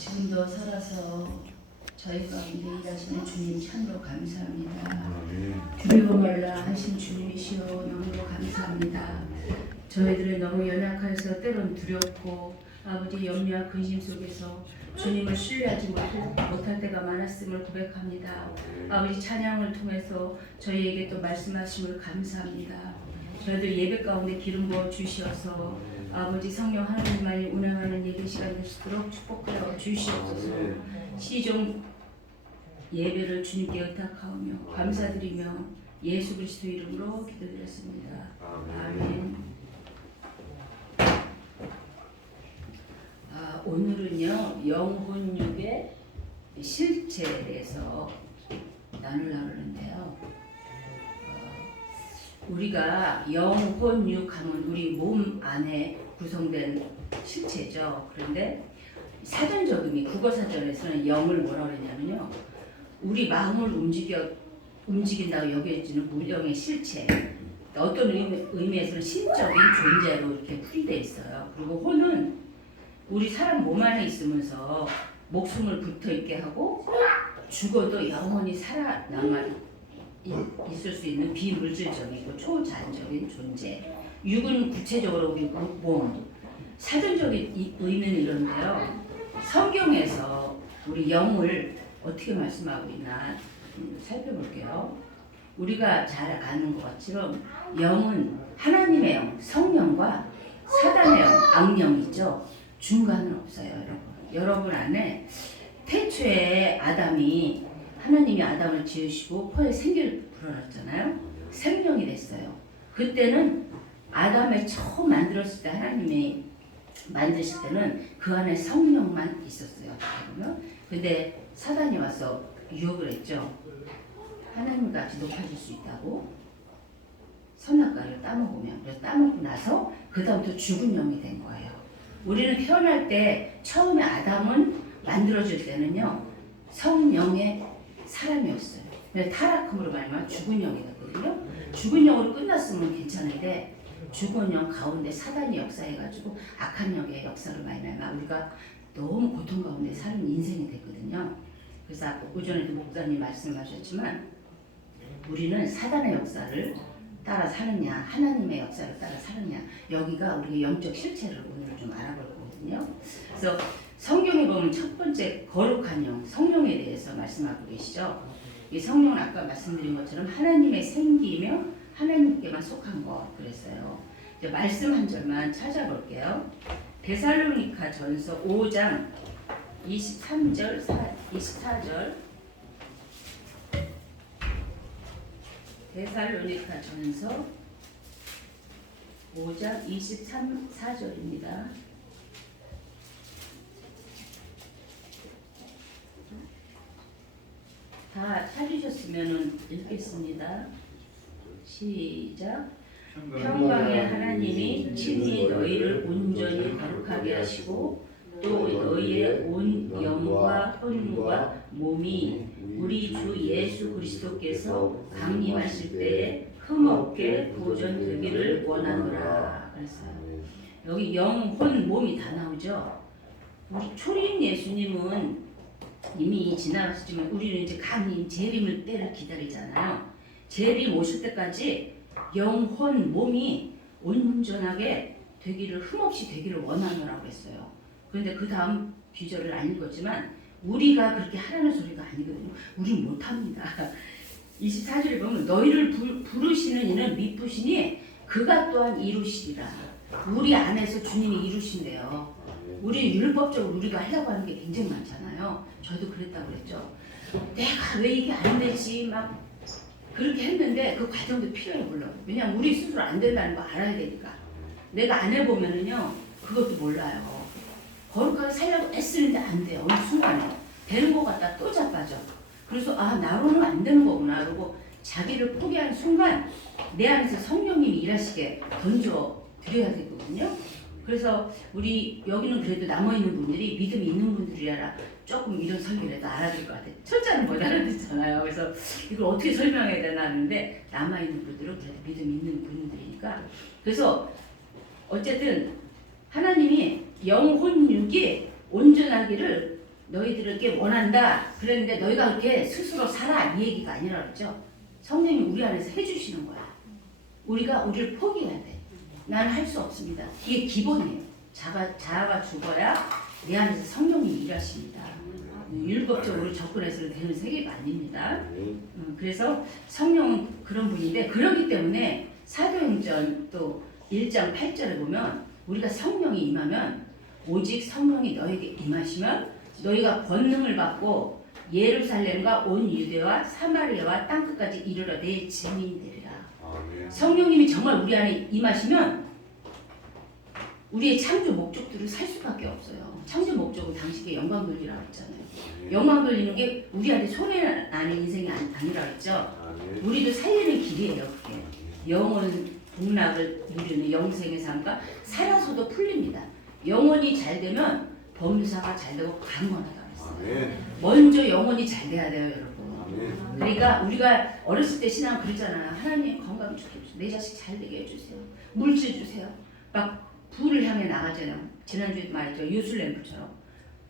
지금도 살아서 저희 가운데 일하시는 주님 참으로 감사합니다. 두려워 말라 하신 주님이시여 너무도 감사합니다. 저희들은 너무 연약해서 때론 두렵고 아버지 염려와 근심 속에서 주님을 신뢰하지 못할 때가 많았음을 고백합니다. 아버지 찬양을 통해서 저희에게 또 말씀하심을 감사합니다. 저희들 예배 가운데 기름 부어 주시어서 아버지 성령 하나님만이 운행하는 예배 시간 되시도록 축복하여 주시옵소서. 시종 예배를 주님께 의탁하오며 감사드리며 예수 그리스도 이름으로 기도드렸습니다. 아멘. 오늘은요 영혼육의 실체에 대해서 나누려고 하는데요. 우리가 영혼육 하면 우리 몸 안에 구성된 실체죠. 그런데 사전적인 국어사전에서는 영을 뭐라 그러냐면요, 우리 마음을 움직인다고 여겨지는 무령의 실체, 어떤 의미에서는 신적인 존재로 이렇게 풀이되어 있어요. 그리고 혼은 우리 사람 몸 안에 있으면서 목숨을 붙어있게 하고 죽어도 영원히 살아남아 있을 수 있는 비물질적이고 초자연적인 존재. 육은 구체적으로 우리 몸, 사전적인 의미는 이런데요. 성경에서 우리 영을 어떻게 말씀하고 있나 살펴볼게요. 우리가 잘 아는 것처럼 영은 하나님의 영, 성령과 사단의 영, 악령이죠. 중간은 없어요, 여러분. 여러분 안에 태초에 하나님이 아담을 지으시고 포에 생기를 불어넣었잖아요. 생명이 됐어요. 그때는 아담을 처음 만들었을 때, 하나님이 만드실 때는 그 안에 성령만 있었어요. 근데 사단이 와서 유혹을 했죠. 하나님같이 높아질 수 있다고. 선악과를 따먹으면. 그래서 따먹고 나서 그 다음부터 죽은 영이 된 거예요. 우리는 태어날 때 처음에 아담은 만들어질 때는요 성령의 사람이었어요. 근데 타락함으로 말하면 죽은 영이 됐거든요. 죽은 영으로 끝났으면 괜찮은데 죽은 영 가운데 사단이 역사해가지고 악한 영의 역사로 말하면 우리가 너무 고통 가운데 사는 인생이 됐거든요. 그래서 오전에도 목사님 말씀하셨지만 우리는 사단의 역사를 따라 사느냐 하나님의 역사를 따라 사느냐, 여기가 우리의 영적 실체를 오늘 좀 알아볼 거거든요. 그래서 성경에 보면 첫 번째 거룩한 영, 성령에 대해서 말씀하고 계시죠. 이 성령은 아까 말씀드린 것처럼 하나님의 생기이며 하나님께만 속한 것 그랬어요. 이제 말씀 한 절만 찾아볼게요. 데살로니가 전서 5장 23절 24절. 데살로니가 전서 5장 24절입니다. 다 찾으셨으면 읽겠습니다. 시작. 평강의 하나님이 친히 너희를 온전히 거룩하게 하시고 또 너희의 온 영과 혼과 몸이 우리 주 예수 그리스도께서 강림하실 때에 흠없게 보존되기를 원하노라 그랬어요. 여기 영, 혼, 몸이 다 나오죠. 우리 초림 예수님은 이미 지나가셨지만 우리는 이제 강림 재림을 때를 기다리잖아요. 재림 오실 때까지 영, 혼, 몸이 온전하게 되기를, 흠없이 되기를 원하노라고 했어요. 그런데 그 다음 귀절을 안 읽었지만 우리가 그렇게 하라는 소리가 아니거든요. 우린 못합니다. 24절에 보면 너희를 부르시는 이는 미쁘시니 그가 또한 이루시리라. 우리 안에서 주님이 이루신대요. 우리 율법적으로 우리가 하려고 하는 게 굉장히 많잖아요. 저도 그랬다고 그랬죠. 내가 왜 이게 안 되지 막 그렇게 했는데 그 과정도 필요해 몰라요. 왜냐면 우리 스스로 안 된다는 거 알아야 되니까. 내가 안 해보면은요 그것도 몰라요. 거룩하게 살려고 애쓰는데 안 돼요. 어느 순간에 되는 것 같다 또 자빠져. 그래서 나로는 안 되는 거구나. 그러고 자기를 포기한 순간 내 안에서 성령님이 일하시게 던져 드려야 되거든요. 그래서 우리 여기는 그래도 남아있는 분들이 믿음이 있는 분들이라 조금 이런 설교라도 알아들 것 같아요. 철자는 못 알아듣잖아요. 그래서 이걸 어떻게 설명해야 되나 하는데 남아있는 분들은 그래도 믿음이 있는 분들이니까. 그래서 어쨌든 하나님이 영혼육이 온전하기를 너희들에게 원한다. 그랬는데 너희가 그렇게 스스로 살아 이 얘기가 아니라 그랬죠. 성령이 우리 안에서 해주시는 거야. 우리가 우리를 포기해야 돼. 나는 할 수 없습니다. 이게 기본이에요. 자아가 죽어야 내 안에서 성령이 일하십니다. 율법적으로 접근해서 되는 세계가 아닙니다. 그래서 성령은 그런 분인데 그렇기 때문에 사도행전 또 1장 8절에 보면 우리가 성령이 임하면 오직 성령이 너에게 임하시면 너희가 권능을 받고 예루살렘과 온 유대와 사마리아와 땅끝까지 이르러 내 증인이 되리라. 성령님이 정말 우리 안에 임하시면 우리의 창조 목적들을 살 수밖에 없어요. 창조 목적은 당신의 영광 돌리라고 했잖아요. 영광 돌리는 게 우리 안에 손해 나는 인생이 아니라 했죠. 우리도 살리는 길이에요. 그게 영원 복락을 누리는 영생의 삶과 살아서도 풀립니다. 영혼이 잘 되면 범사가 잘 되고 강건하다 그랬어요. 먼저 영혼이 잘 돼야 돼요, 여러분. 그러니까 우리가 어렸을 때 신앙 그러잖아요. 하나님 건강 좋게 해주세요. 내 자식 잘 되게 해주세요. 물질 주세요. 막 부를 향해 나가잖아요. 지난주에도 말했죠. 유술램프처럼.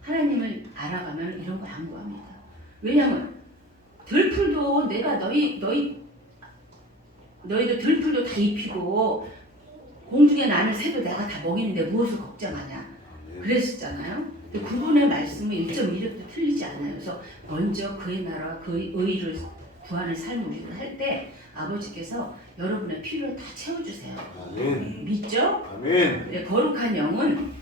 하나님을 알아가면 이런 거 안 구합니다. 왜냐하면 들풀도 내가 너희들 들풀도 다 입히고 공중에 나는 새도 내가 다 먹이는데 무엇을 걱정하냐. 그랬었잖아요. 근데 그분의 말씀은 1.1획도 틀리지 않아요. 그래서 먼저 그의 나라와 그의 의를 구하는 삶을 우리가 할 때 아버지께서 여러분의 필요를 다 채워주세요. 아멘. 믿죠? 아멘. 네, 거룩한 영은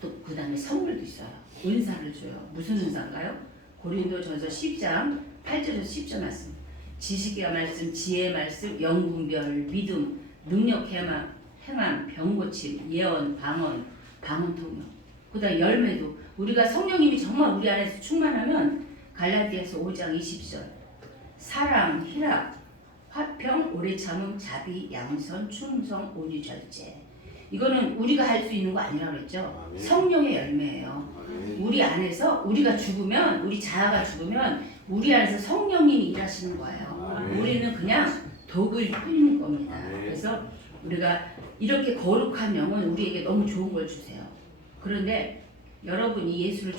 또 그 다음에 선물도 있어요. 은사를 줘요. 무슨 은사인가요? 고린도전서 10장 8절에서 10절 말씀. 지식의 말씀, 지혜의 말씀, 영분별, 믿음, 능력, 행함, 병고침, 예언, 방언 통역. 그 다음 열매도 우리가 성령님이 정말 우리 안에서 충만하면 갈라디아서 5장 20절 사랑, 희락, 화평, 오래 참음, 자비, 양선, 충성, 온유, 절제. 이거는 우리가 할 수 있는 거 아니라 그랬죠. 아멘. 성령의 열매예요. 아멘. 우리 안에서 우리가 죽으면 우리 자아가 죽으면 우리 안에서 성령님이 일하시는 거예요. 아멘. 우리는 그냥 도구일 뿐인 겁니다. 아멘. 그래서 우리가 이렇게 거룩한 영은 우리에게 너무 좋은 걸 주세요. 그런데 여러분이 예수를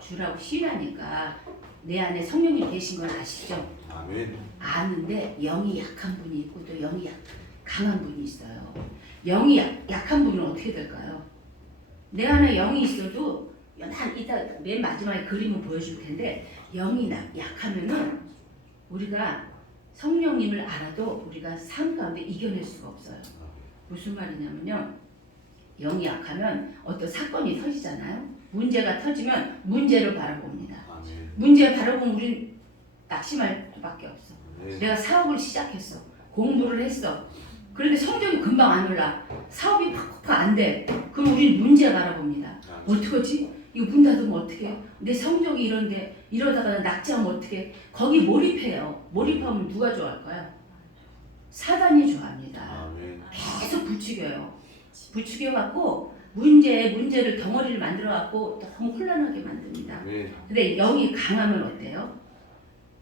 주라고 시인하니까 내 안에 성령이 계신 건 아시죠? 아멘. 아는데 영이 약한 분이 있고 또 영이 강한 분이 있어요. 영이 약한 분은 어떻게 될까요? 내 안에 영이 있어도 난 이따 맨 마지막에 그림을 보여줄 텐데 영이 약하면은 우리가 성령님을 알아도 우리가 삶 가운데 이겨낼 수가 없어요. 무슨 말이냐면요. 영이 약하면 어떤 사건이 터지잖아요. 문제가 터지면 문제를 바라봅니다. 아멘. 문제 바라보면 우린 낙심할 수밖에 없어. 아멘. 내가 사업을 시작했어. 공부를 했어. 그런데 성적이 금방 안 올라. 사업이 팍팍 안 돼. 그럼 우린 문제 바라봅니다. 어떡하지? 이거 문 닫으면 어떡해? 내 성적이 이런데 이러다가 낙지하면 어떡해? 거기 몰입해요. 몰입하면 누가 좋아할까요? 사단이 좋아합니다. 아멘. 계속 부추겨요. 부추겨갖고 문제를 덩어리를 만들어갖고 너무 혼란하게 만듭니다. 아멘. 근데 영이 강하면 어때요?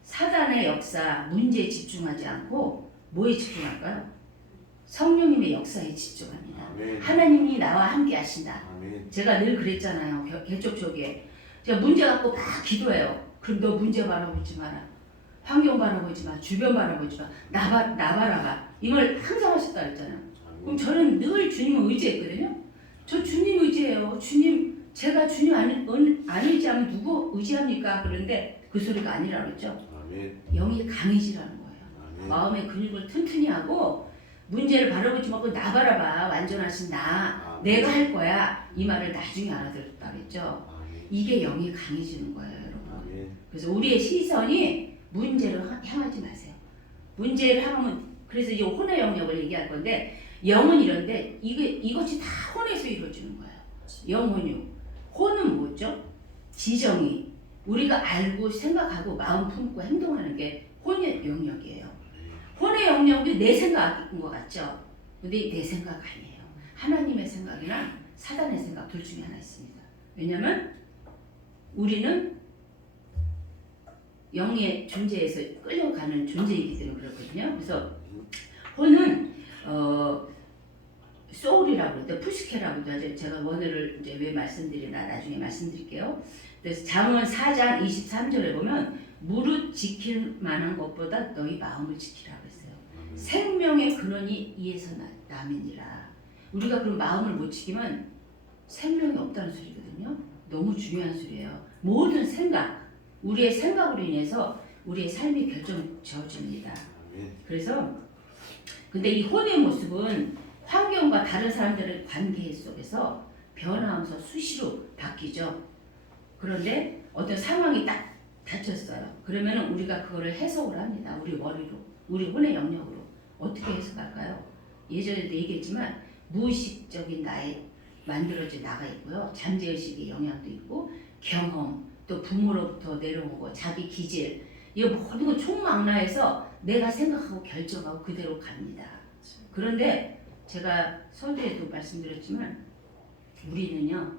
사단의 역사, 문제에 집중하지 않고 뭐에 집중할까요? 성령님의 역사에 집중합니다. 아멘. 하나님이 나와 함께 하신다. 아멘. 제가 늘 그랬잖아요. 개척초기에. 제가 문제 갖고 막 기도해요. 그럼 너 문제 바라보지 마라. 환경 바라보지 마. 주변 바라보지 마. 나 바라봐. 이 말 항상 하셨다 그랬잖아요. 그럼 저는 늘 주님을 의지했거든요. 저 주님 의지해요. 주님, 제가 주님 안 의지하면 누구 의지합니까? 그런데 그 소리가 아니라 그랬죠. 아멘. 영이 강해지라는 거예요. 아멘. 마음의 근육을 튼튼히 하고 문제를 바라보지 말고 나 바라봐. 완전하신 나. 내가 할 거야. 이 말을 나중에 알아들었다 그랬죠. 아멘. 이게 영이 강해지는 거예요, 여러분. 아멘. 그래서 우리의 시선이 문제를 향하지 마세요. 문제를 향하면 그래서 이제 혼의 영역을 얘기할 건데 영은 이런데 이것이 다 혼에서 이루어지는 거예요. 영혼유. 혼은 뭐죠? 지정이. 우리가 알고 생각하고 마음 품고 행동하는 게 혼의 영역이에요. 혼의 영역이 내 생각인 것 같죠? 근데 내 생각 아니에요. 하나님의 생각이나 사단의 생각 둘 중에 하나 있습니다. 왜냐하면 우리는 영의 존재에서 끌려가는 존재이기 때문에 그렇거든요. 그래서 혼은 소울이라고 그러는데 푸시케라고도 하죠. 제가 원어를 이제 왜 말씀드리나 나중에 말씀드릴게요. 그래서 잠언 4장 23절에 보면 무릇 지킬 만한 것보다 너희 마음을 지키라고 했어요. 생명의 근원이 이에서 남이니라. 우리가 그런 마음을 못 지키면 생명이 없다는 소리거든요. 너무 중요한 소리예요. 모든 생각, 우리의 생각으로 인해서 우리의 삶이 결정지어집니다. 그래서 근데 이 혼의 모습은 환경과 다른 사람들의 관계 속에서 변화하면서 수시로 바뀌죠. 그런데 어떤 상황이 딱 닥쳤어요. 그러면 우리가 그거를 해석을 합니다. 우리 머리로, 우리 혼의 영역으로 어떻게 해석할까요? 예전에도 얘기했지만 무의식적인 나의 만들어진 나가 있고요. 잠재의식의 영향도 있고 경험, 또 부모로부터 내려온 거, 자기 기질, 이 모든 거 총망라해서 내가 생각하고 결정하고 그대로 갑니다. 그런데 제가 서두에도 말씀드렸지만 우리는요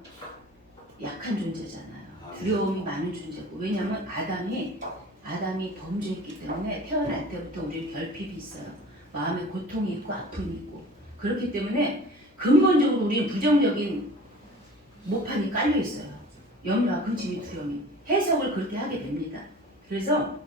약한 존재잖아요. 두려움이 많은 존재고, 왜냐하면 아담이 범죄했기 때문에 태어날 때부터 우리 결핍이 있어요. 마음에 고통이 있고 아픔이 있고, 그렇기 때문에 근본적으로 우리는 부정적인 모판이 깔려 있어요. 염려와 근심이 두려움이 해석을 그렇게 하게 됩니다. 그래서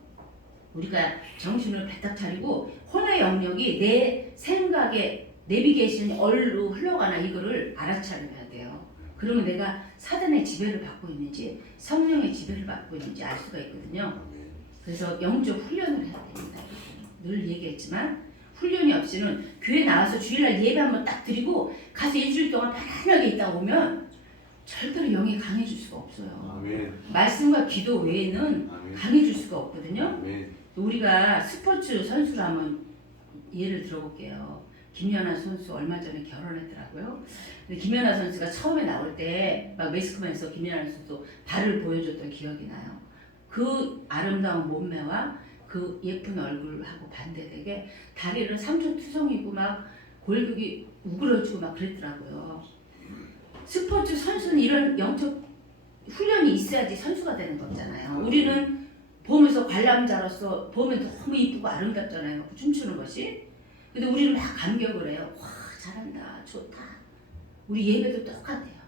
우리가 정신을 바짝 차리고 혼의 영역이 내 생각에 내비게이션이 어디로 흘러가나 이거를 알아차려야 돼요. 그러면 내가 사단의 지배를 받고 있는지 성령의 지배를 받고 있는지 알 수가 있거든요. 그래서 영적 훈련을 해야 됩니다. 늘 얘기했지만 훈련이 없이는 교회 나와서 주일날 예배 한번 딱 드리고 가서 일주일 동안 편안하게 있다 오면 절대로 영이 강해질 수가 없어요. 아멘. 말씀과 기도 외에는 아멘. 강해질 수가 없거든요. 아멘. 우리가 스포츠 선수를 한번 예를 들어볼게요. 김연아 선수 얼마 전에 결혼했더라고요. 근데 김연아 선수가 처음에 나올 때 막 매스컴에서 김연아 선수도 발을 보여줬던 기억이 나요. 그 아름다운 몸매와 그 예쁜 얼굴하고 반대되게 다리를 삼중투성이고 막 골격이 우그러지고 막 그랬더라고요. 스포츠 선수는 이런 영적 훈련이 있어야지 선수가 되는 거잖아요. 우리는 보면서 관람자로서 보면 너무 이쁘고 아름답잖아요. 춤추는 것이. 근데 우리는 막 감격을 해요. 와, 잘한다, 좋다. 우리 예배도 똑같아요.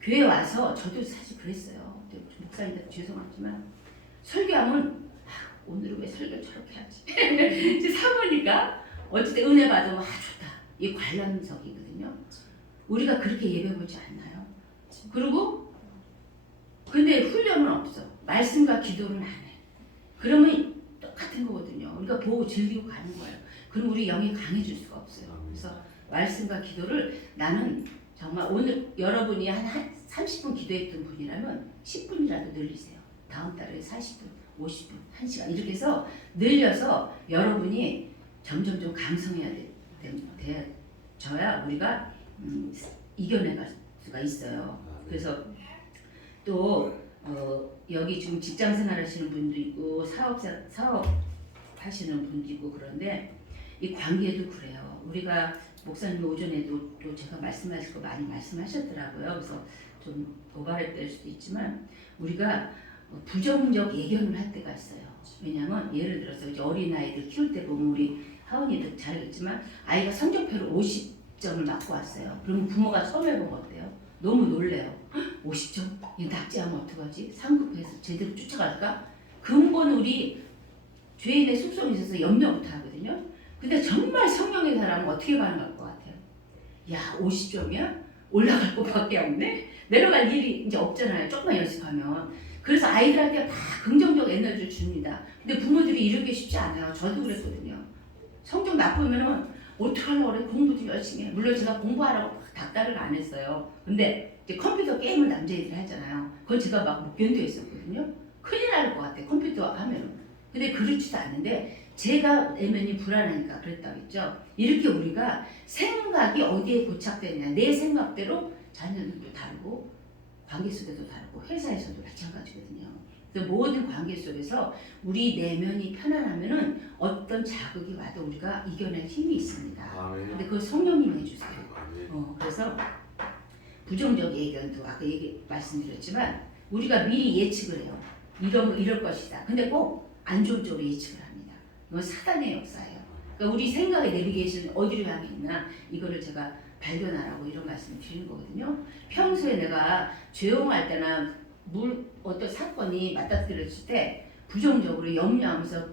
교회 와서 저도 사실 그랬어요. 목사님한테 죄송하지만 설교하면 오늘은 왜 설교 저렇게 하지? 이제 사모니까 어쨌든 은혜 받으면 좋다. 이게 관람석이거든요. 우리가 그렇게 예배 보지 않나요? 그리고 근데 훈련은 없어. 말씀과 기도는 안 해. 그러면 똑같은 거거든요. 우리가 보고 즐기고 가는 거예요. 그럼 우리 영이 강해질 수가 없어요. 그래서 말씀과 기도를 나는 정말 오늘 여러분이 한 30분 기도했던 분이라면 10분이라도 늘리세요. 다음 달에 40분, 50분, 1시간 이렇게 해서 늘려서 여러분이 점점 좀 강성해야 돼져야 우리가 이겨내갈 수가 있어요. 그래서 또 여기 지금 직장 생활하시는 분도 있고 사업 하시는 분도 있고 그런데 이 관계도 그래요. 우리가 목사님 오전에도 또 제가 말씀하실 거 많이 말씀하셨더라고요. 그래서 좀 오버랩될 수도 있지만 우리가 부정적 예견을 할 때가 있어요. 왜냐하면 예를 들어서 이제 어린아이들 키울 때 보면 우리 하은이도 잘 알겠지만 아이가 성적표를 50점을 맞고 왔어요. 그러면 부모가 처음 해보면 어때요? 너무 놀래요. 50점? 이 낙제하면 어떡하지? 상급해서 제대로 쫓아갈까? 근본 우리 죄인의 속성에 있어서 염려부터 하거든요. 근데 정말 성령의 사람은 어떻게 반응할 것 같아요? 야, 50점이야? 올라갈 것밖에 없네? 내려갈 일이 이제 없잖아요. 조금만 연습하면. 그래서 아이들한테 막 긍정적 에너지를 줍니다. 근데 부모들이 이러기 쉽지 않아요. 저도 그랬거든요. 성적 나쁘면은 어떡하려고 그래? 공부 좀 열심히 해. 물론 제가 공부하라고 막 닥달을 안 했어요. 근데 이제 컴퓨터 게임을 남자애들이 하잖아요. 그건 제가 막 못 견뎌했었거든요. 큰일 날 것 같아. 컴퓨터 하면은. 근데 그렇지도 않는데 제가 내면이 불안하니까 그랬다겠죠. 이렇게 우리가 생각이 어디에 고착되느냐, 내 생각대로 자녀들도 다르고 관계 속에도 다르고 회사에서도 마찬가지거든요. 그래서 모든 관계 속에서 우리 내면이 편안하면은 어떤 자극이 와도 우리가 이겨낼 힘이 있습니다. 근데 그걸 성령님이 해주세요. 그래서 부정적 예견도 아까 말씀드렸지만 우리가 미리 예측을 해요. 이럴 것이다. 근데 꼭 안 좋은 쪽으로 예측을 합니다. 이건 사단의 역사예요. 그러니까 우리 생각의 내비게이션 어디로 향해 있나 이거를 제가 발견하라고 이런 말씀을 드리는 거거든요. 평소에 내가 조용할 때나 어떤 사건이 맞닥뜨렸을 때 부정적으로 염려하면서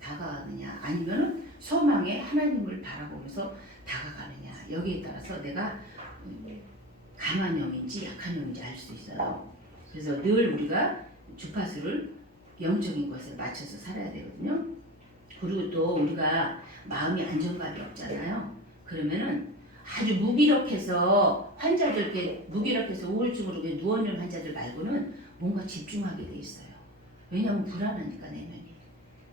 다가가느냐 아니면은 소망에 하나님을 바라보면서 다가가느냐 여기에 따라서 내가 강한 영인지 약한 영인지 알 수 있어요. 그래서 늘 우리가 주파수를 영적인 것에 맞춰서 살아야 되거든요. 그리고 또 우리가 마음이 안정감이 없잖아요. 그러면은 아주 무기력해서 환자들 무기력해서 우울증으로 누워있는 환자들 말고는 뭔가 집중하게 돼 있어요. 왜냐하면 불안하니까 내면이.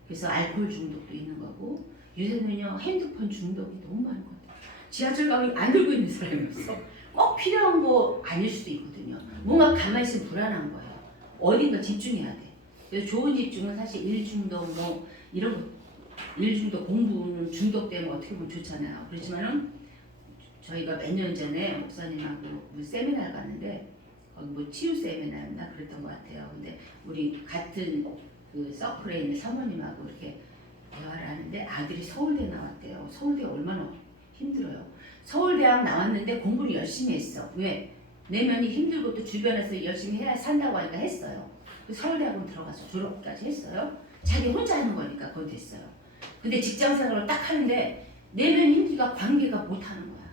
그래서 알코올 중독도 있는 거고 요새는요 핸드폰 중독이 너무 많은 것 같아요. 지하철 가면 안 들고 있는 사람이 없어. 꼭 필요한 거 아닐 수도 있거든요. 뭔가 가만히 있으면 불안한 거예요. 어딘가 집중해야 돼. 그래서 좋은 집중은 사실 일중독 뭐 이런 거 일중독 공부는 중독되면 어떻게 보면 좋잖아요. 그렇지만은 저희가 몇 년 전에 목사님하고 세미나를 갔는데 거기 뭐 치유 세미나였나 그랬던 것 같아요. 근데 우리 같은 그 서클에 있는 사모님하고 이렇게 대화를 하는데 아들이 서울대 나왔대요. 서울대 얼마나 힘들어요. 서울대학 나왔는데 공부를 열심히 했어. 왜? 내면이 힘들고 또 주변에서 열심히 해야 산다고 하니까 했어요. 서울대학원 들어가서 졸업까지 했어요. 자기 혼자 하는 거니까 그건 됐어요. 근데 직장 생활을 딱 하는데 내면 힘들니까 관계가 못하는 거야.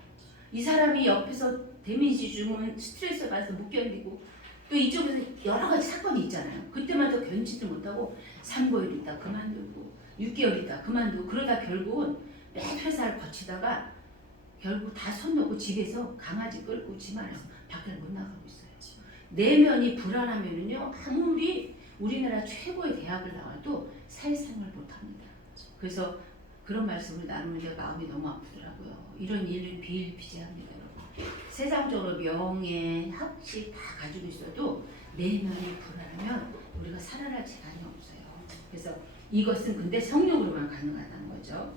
이 사람이 옆에서 데미지 주면 스트레스 받아서 못 견디고 또 이쪽에서 여러 가지 사건이 있잖아요. 그때마다 견디지 못하고 3개월 있다 그만두고 6개월 있다 그만두고 그러다 결국은 매 회사를 거치다가 결국 다 손 놓고 집에서 강아지 끌고 집 안에서 밖에 못 나가고 있어요. 내면이 불안하면은요 아무리 우리나라 최고의 대학을 나와도 사회생활 못합니다. 그래서 그런 말씀을 나누는데 마음이 너무 아프더라고요. 이런 일은 비일비재합니다, 여러분. 세상적으로 명예, 학식 다 가지고 있어도 내면이 불안하면 우리가 살아날 재간이 없어요. 그래서 이것은 근데 성령으로만 가능하다는 거죠.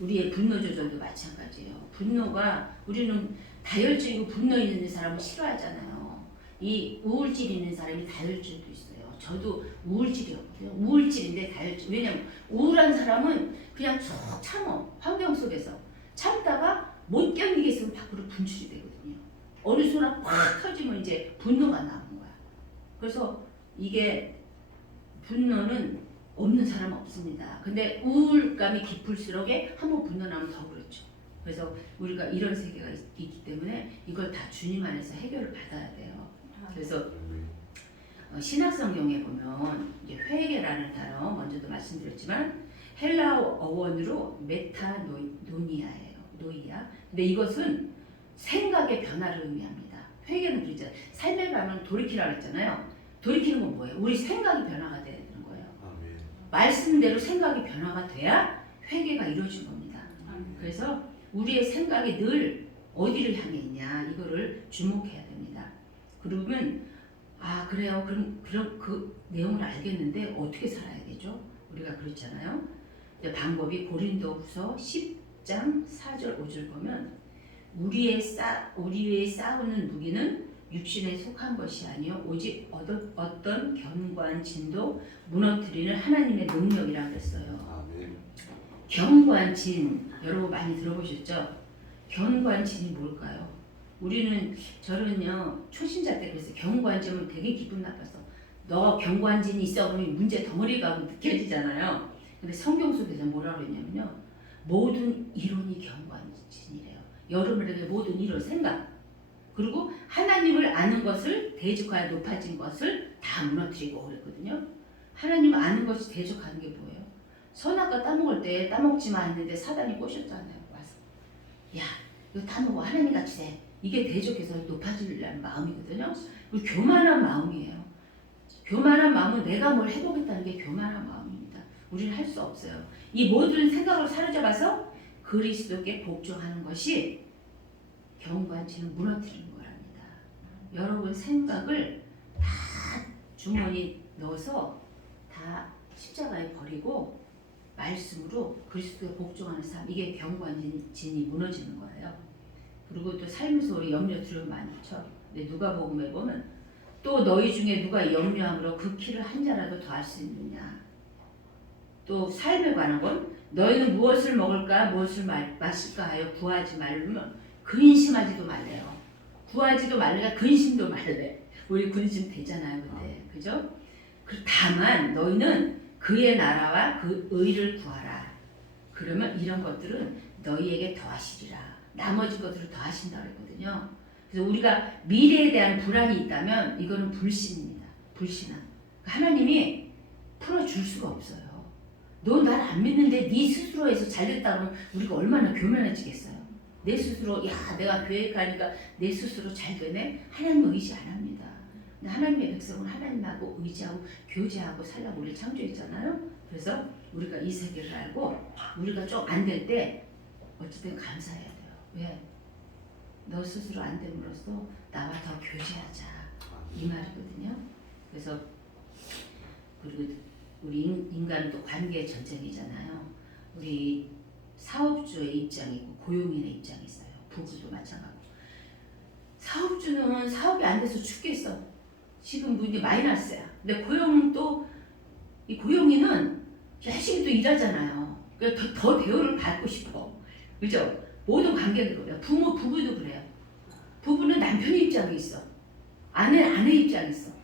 우리의 분노 조절도 마찬가지예요. 분노가 우리는 다혈질이고 분노 있는 사람을 싫어하잖아요. 이 우울질 있는 사람이 다혈질도 있어요. 저도 우울질이었거든요. 우울질인데 다혈질. 왜냐면 우울한 사람은 그냥 쭉 참어. 환경 속에서 참다가 못 견디겠으면 밖으로 분출이 되거든요. 어느 순간 팍 터지면 이제 분노가 나오는 거야. 그래서 이게 분노는 없는 사람은 없습니다. 근데 우울감이 깊을수록에 한번 분노 나면 더 그렇죠. 그래서 우리가 이런 세계가 있기 때문에 이걸 다 주님 안에서 해결을 받아야 돼요. 그래서 신약성경에 보면 이제 회개라는 단어 먼저도 말씀드렸지만 헬라어 어원으로 메타노이아예요. 노이아. 근데 이것은 생각의 변화를 의미합니다. 회개는 그러잖아요. 삶의 방향을 돌이키라고 했잖아요. 돌이키는 건 뭐예요? 우리 생각이 변화가 되는 거예요. 아멘. 말씀대로 생각이 변화가 돼야 회개가 이루어진 겁니다. 아멘. 그래서 우리의 생각이 늘 어디를 향해 있냐 이거를 주목해야 됩니다. 그러면 아 그래요. 그럼 그 내용을 알겠는데 어떻게 살아야 되죠? 우리가 그렇잖아요. 방법이 고린도후서 10장 4절 5절 보면 우리의 싸우는 무기는 육신에 속한 것이 아니요 오직 어떤 견고한 진도 무너뜨리는 하나님의 능력이라고 했어요. 아멘. 견고한 진 여러분 많이 들어보셨죠? 견고한 진이 뭘까요? 저는요 초신자 때 그래서 견고한 진은 되게 기분 나빠서 너 견고한 진이 있어 그러면 문제 덩어리가 느껴지잖아요. 근데 성경 속에서 뭐라고 했냐면요 모든 이론이 견고한 진이래요. 여러분에게 모든 이론 생각 그리고 하나님을 아는 것을 대적하여 높아진 것을 다 무너뜨리고 그랬거든요. 하나님 아는 것이 대적하는 게 뭐예요? 선악과 따먹을 때 따먹지 마 했는데 사단이 꼬셨잖아요. 와서 야 이거 따먹어 하나님 같이 돼. 이게 대적해서 높아지려는 마음이거든요. 교만한 마음이에요. 교만한 마음은 내가 뭘 해보겠다는 게 교만한 마음입니다. 우리는 할 수 없어요. 이 모든 생각을 사로잡아서 그리스도께 복종하는 것이 견고한 진을 무너뜨리는 거랍니다. 여러분 생각을 다 주머니 넣어서 다 십자가에 버리고 말씀으로 그리스도에 복종하는 삶 이게 견고한 진이 무너지는 거예요. 그리고 또 살면서 우리 염려 두려움 많죠. 근데 누가복음에 보면 또 너희 중에 누가 염려함으로 그 키를 한 자라도 더할 수 있느냐. 또 삶에 관한 건 너희는 무엇을 먹을까 무엇을 마실까 하여 구하지 말면 근심하지도 말래요. 구하지도 말래가 근심도 말래. 우리 근심 되잖아요. 근데 그죠? 다만 너희는 그의 나라와 그 의를 구하라. 그러면 이런 것들은 너희에게 더하시리라. 나머지 것들을 더하신다 그랬거든요. 그래서 우리가 미래에 대한 불안이 있다면 이거는 불신입니다. 불신함. 하나님이 풀어줄 수가 없어요. 너 날 안 믿는데 네 스스로 해서 잘 됐다 그러면 우리가 얼마나 교만해지겠어요. 내 스스로 야 내가 교회 가니까 내 스스로 잘 되네. 하나님 의지 안 합니다. 근데 하나님의 백성은 하나님하고 의지하고 교제하고 살라고 우리 창조했잖아요. 그래서 우리가 이 세계를 알고 우리가 좀 안 될 때 어쨌든 감사해야 돼요. 왜? 너 스스로 안 됨으로써 나와 더 교제하자 이 말이거든요. 그래서 그리고 우리 인간은 또 관계 전쟁이잖아요. 우리 사업주의 입장이 있고 고용인의 입장이 있어요. 부부도 마찬가지고. 사업주는 사업이 안 돼서 죽겠어. 지금 문제 마이너스야. 근데 고용도 이 고용인은 열심히 또 일하잖아요. 그러니까 더 대우를 받고 싶어. 그죠? 모든 관계도 그래요. 부부도 그래요. 부부는 남편 입장이 있어. 아내 입장이 있어.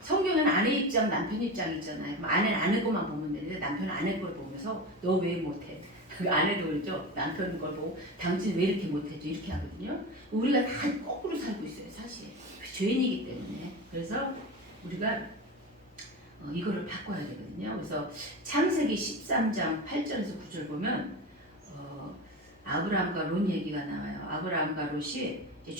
성경에는 아내 입장, 남편 입장이 있잖아요. 그럼 아내는 아내 것만 보면 되는데 남편은 아내 걸 보면서 너 왜 못해? 그 아내도 그러죠. 남편 걸 보고 당신 왜 이렇게 못해줘? 이렇게 하거든요. 우리가 다 거꾸로 살고 있어요. 사실. 죄인이기 때문에. 그래서 우리가 이거를 바꿔야 되거든요. 그래서 창세기 13장 8절에서 9절 보면 아브라함과 롯 얘기가 나와요. 아브라함과 롯이 이제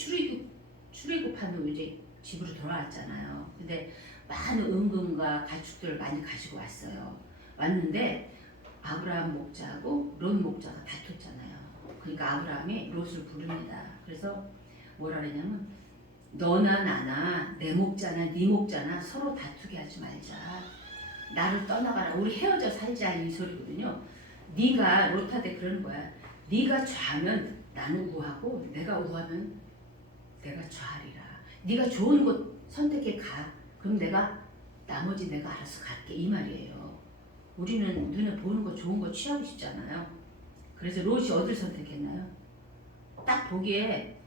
출애굽한 후 이제 집으로 돌아왔잖아요. 근데 많은 은금과 가축들을 많이 가지고 왔어요. 왔는데 아브라함 목자하고 롯 목자가 다퉜잖아요. 그러니까 아브라함이 롯을 부릅니다. 그래서 뭐라 그러냐면 너나 나나 내 목자나 네 목자나 서로 다투게 하지 말자. 나를 떠나가라. 우리 헤어져 살자 이 소리거든요. 네가 롯한테 그러는 거야. 네가 좌하면 나는 우하고 내가 우하면 내가 좌하리라. 네가 좋은 곳 선택해 가. 그럼 나머지 내가 알아서 갈게 이 말이에요. 우리는 눈에 보는 거 좋은 거 취하고 싶잖아요. 그래서 롯이 어디를 선택했나요? 딱 보기에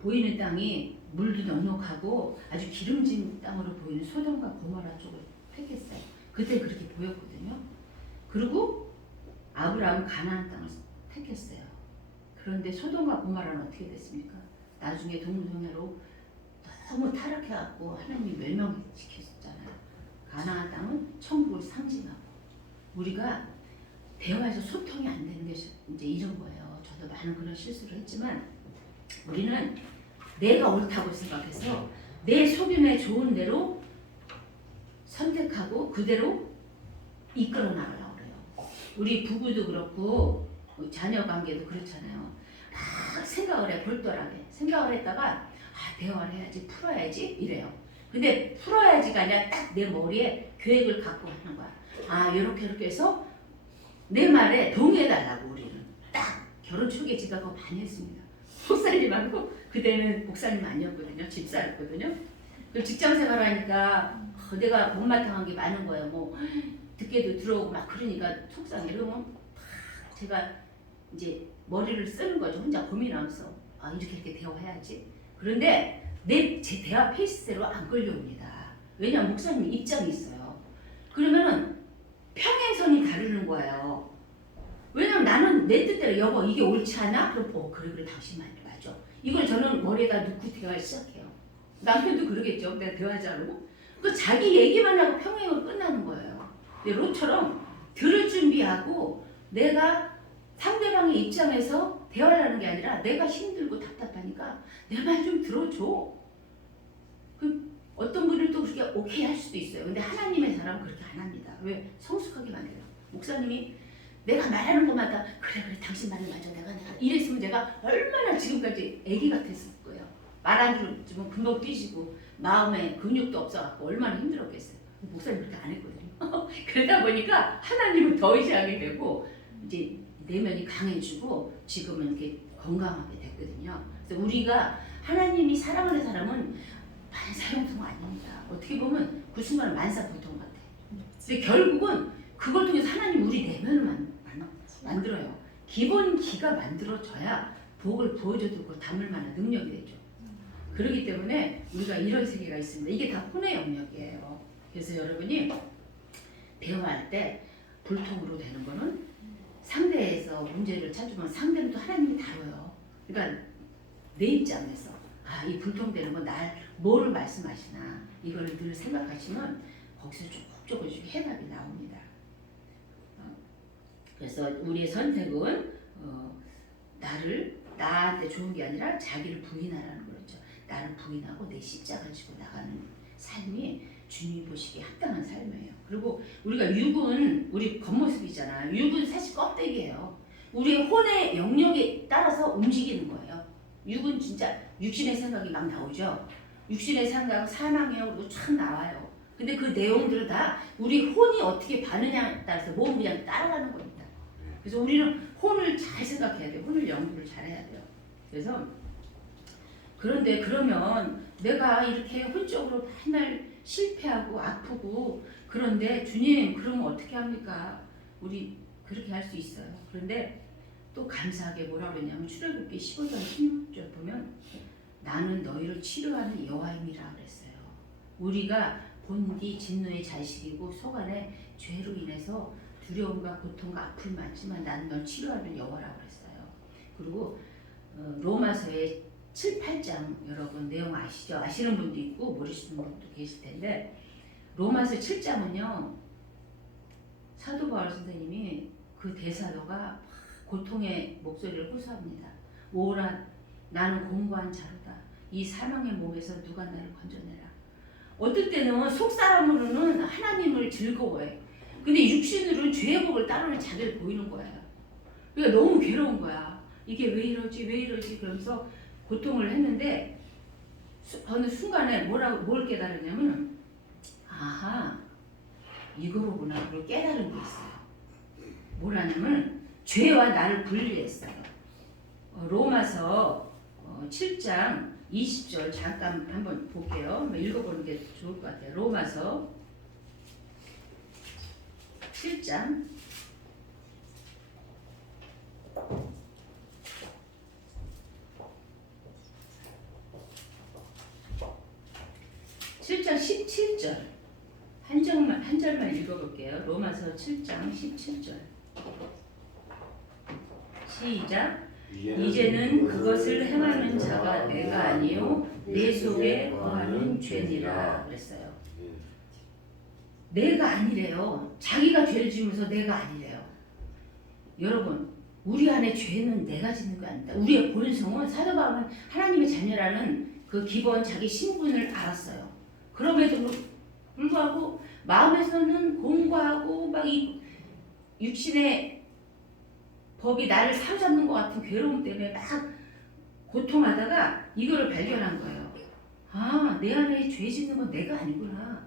보이는 땅이 물도 넉넉하고 아주 기름진 땅으로 보이는 소돔과 고모라 쪽을 택했어요. 그때 그렇게 보였거든요. 그리고 아브라함은 가나안 땅을 택했어요. 그런데 소돔과 고모라는 어떻게 됐습니까? 나중에 동성애로 너무 타락해갖고 하나님이 멸망시켰잖아요. 가나안 땅은 천국을 상징하고 우리가 대화에서 소통이 안 되는 게 이제 이런 거예요. 저도 많은 그런 실수를 했지만 우리는 내가 옳다고 생각해서 내 소견에 좋은 대로 선택하고 그대로 이끌어 나가려고 그래요. 우리 부부도 그렇고 자녀 관계도 그렇잖아요. 막 생각을 해. 볼떠하게 생각을 했다가 대화를 해야지 풀어야지 이래요. 근데 풀어야지가 아니라 딱 내 머리에 계획을 갖고 하는 거야. 이렇게 해서 내 말에 동의해달라고 우리는 딱 결혼 초기에 제가 그거 많이 했습니다. 목사님하고 그때는 목사님 아니었거든요. 집사였거든요. 그 직장 생활하니까 내가 못마땅한 게 많은 거예요. 뭐 듣게도 들어오고 막 그러니까 속상해. 그러면 제가 이제 머리를 쓰는 거죠. 혼자 고민하면서 이렇게 대화해야지. 그런데 제 대화 페이스대로 안 끌려옵니다. 왜냐면 목사님 입장이 있어요. 그러면은 평행선이 다르는 거예요. 왜냐면 나는 내 뜻대로 여보 이게 옳지 않아? 그럼 그래 당신 말이 맞아. 이걸 저는 머리에다 넣고 대화를 시작해요. 남편도 그러겠죠. 내가 대화하지 않고. 그 자기 얘기만 하고 평행으로 끝나는 거예요. 근데 롯처럼 들을 준비하고 내가 상대방의 입장에서 대화를 하는 게 아니라 내가 힘들고 답답하니까 내 말 좀 들어줘. 어떤 분은 또 그렇게 오케이 할 수도 있어요. 근데 하나님의 사람은 그렇게 안 합니다. 왜? 성숙하게 만들어요. 목사님이 내가 말하는 것마다 그래 당신 말이 맞아 내가 이랬으면 내가 얼마나 지금까지 애기 같았을 거예요. 말 안 들으면 금방 삐지고 마음에 근육도 없어갖고 얼마나 힘들었겠어요. 목사님 그렇게 안 했거든요. 그러다 보니까 하나님을 더 의지하게 되고 이제 내면이 강해지고 지금은 이렇게 건강하게 됐거든요. 그래서 우리가 하나님이 사랑하는 사람은 만사형통 아닙니다. 어떻게 보면 그 순간은 만사보통 같아. 근데 결국은 그걸 통해서 하나님 우리 내면을 만들어요. 기본 기가 만들어져야 복을 보여줘도 그걸 담을 만한 능력이 되죠. 그렇기 때문에 우리가 이런 세계가 있습니다. 이게 다 혼의 영역이에요. 그래서 여러분이 대화할 때 불통으로 되는 거는 상대에서 문제를 찾으면 상대는 또 하나님이 다뤄요. 그러니까 내 입장에서 이 불통되는 건 날 뭐를 말씀하시나 이거를 늘 생각하시면 거기서 조금씩 해답이 나옵니다. 그래서 우리의 선택은 나한테 좋은 게 아니라 자기를 부인하라는 거죠. 나를 부인하고 내 십자가를 지고 나가는 삶이 주님이 보시기에 합당한 삶이에요. 그리고 우리가 육은 우리 겉모습이잖아. 육은 사실 껍데기예요. 우리의 혼의 영역에 따라서 움직이는 거예요. 육은 진짜 육신의 생각이 막 나오죠. 육신의 생각, 사망이요, 그리고 촥 나와요. 근데 그 내용들을 다 우리 혼이 어떻게 반응냐에 따라서 몸은 그냥 따라가는 겁니다. 그래서 우리는 혼을 잘 생각해야 돼요. 혼을 연구를 잘 해야 돼요. 그래서 그런데 그러면 내가 이렇게 혼적으로 맨날 실패하고 아프고 그런데 주님 그러면 어떻게 합니까? 우리 그렇게 할 수 있어요. 그런데 또 감사하게 뭐라 그랬냐면 출애굽기 15장 16절 보면 나는 너희를 치료하는 여호와임이라 그랬어요. 우리가 본디 진노의 자식이고 속안에 죄로 인해서 두려움과 고통과 아픔이 많지만 나는 널 치료하는 여호와라고 그랬어요. 그리고 로마서의 7, 8장 여러분 내용 아시죠? 아시는 분도 있고 모르시는 분도 계실 텐데 로마서 7장은요 사도 바울 선생님이 그 대사도가 고통의 목소리를 호소합니다. 오라 나는 공고한 자로다. 이 사망의 몸에서 누가 나를 건져내라. 어떨 때는 속사람으로는 하나님을 즐거워해. 근데 육신으로는 죄의 복을 따르는 자기를 보이는 거예요. 그러니까 너무 괴로운 거야. 이게 왜 이러지 그러면서 고통을 했는데 어느 순간에 뭘 깨달았냐면 이거로구나. 그걸 깨달은 게 있어요. 뭐라냐면 죄와 나를 분리했어요. 로마서 7장 20절 잠깐 한번 볼게요. 읽어보는 게 좋을 것 같아요. 로마서 7장 17절 한 절만 읽어볼게요. 로마서 7장 17절 시작. 이제는 그것을 행하는 자가 내가 아니요 내 속에 거하는 죄니라 그랬어요. 내가 아니래요. 자기가 죄를 지으면서 내가 아니래요. 여러분 우리 안에 죄는 내가 짓는 거 아닙니다. 우리의 본성은 사도 바울은 하나님의 자녀라는 그 기본 자기 신분을 알았어요. 그럼에도 불구하고 마음에서는 공고하고 막 이 육신의 법이 나를 사로잡는 것 같은 괴로움 때문에 막 고통하다가 이거를 발견한 거예요. 내 안에 죄 짓는 건 내가 아니구나.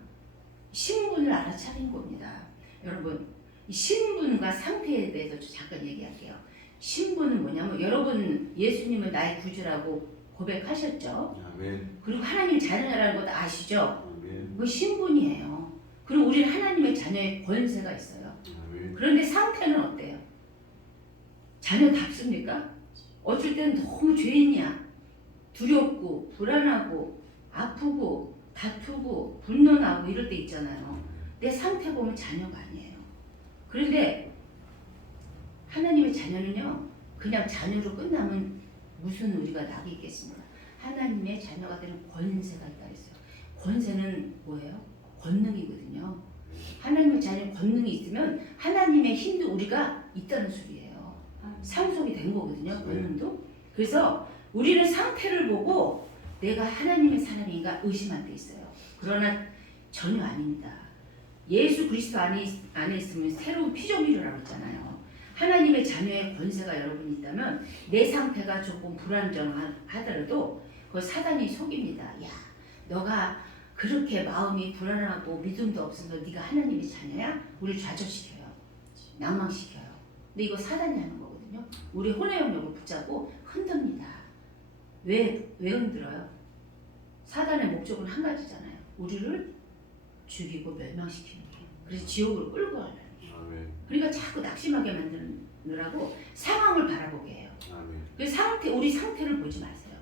신분을 알아차린 겁니다. 여러분 이 신분과 상태에 대해서 잠깐 얘기할게요. 신분은 뭐냐면 여러분 예수님은 나의 구주라고 고백하셨죠. 아멘. 그리고 하나님 자녀라는 것도 아시죠. 아멘. 그 신분이에요. 그리고 우리는 하나님의 자녀의 권세가 있어요. 아멘. 그런데 상태는 어때요? 자녀답습니까? 어쩔 때는 너무 죄인이야. 두렵고 불안하고 아프고 다투고 분노나고 이럴 때 있잖아요. 내 상태 보면 자녀가 아니에요. 그런데 하나님의 자녀는요 그냥 자녀로 끝나면 무슨 우리가 낙이 있겠습니까? 하나님의 자녀가 되는 권세가 있다 그랬어요. 권세는 뭐예요? 권능이거든요. 하나님의 자녀 권능이 있으면 하나님의 힘도 우리가 있다는 소리예요. 상속이 된 거거든요. 권능도. 그래서 우리는 상태를 보고 내가 하나님의 사람인가 의심할 때 있어요. 그러나 전혀 아닙니다. 예수 그리스도 안에 있으면 새로운 피조물이라고 했잖아요. 하나님의 자녀의 권세가 여러분이 있다면 내 상태가 조금 불안정하더라도 그 사단이 속입니다. 야, 너가 그렇게 마음이 불안하고 믿음도 없어서 네가 하나님의 자녀야? 우리를 좌절시켜요. 낭망시켜요. 근데 이거 사단이 하는 거거든요. 우리 혼의 영역을 붙잡고 흔듭니다. 왜 흔들어요? 사단의 목적은 한 가지잖아요. 우리를 죽이고 멸망시키는 게. 그래서 지옥으로 끌고 가려는 게. 아멘. 그러니까 자꾸 낙심하게 만드느라고 상황을 바라보게 해요. 아멘. 그 우리 상태를 보지 마세요.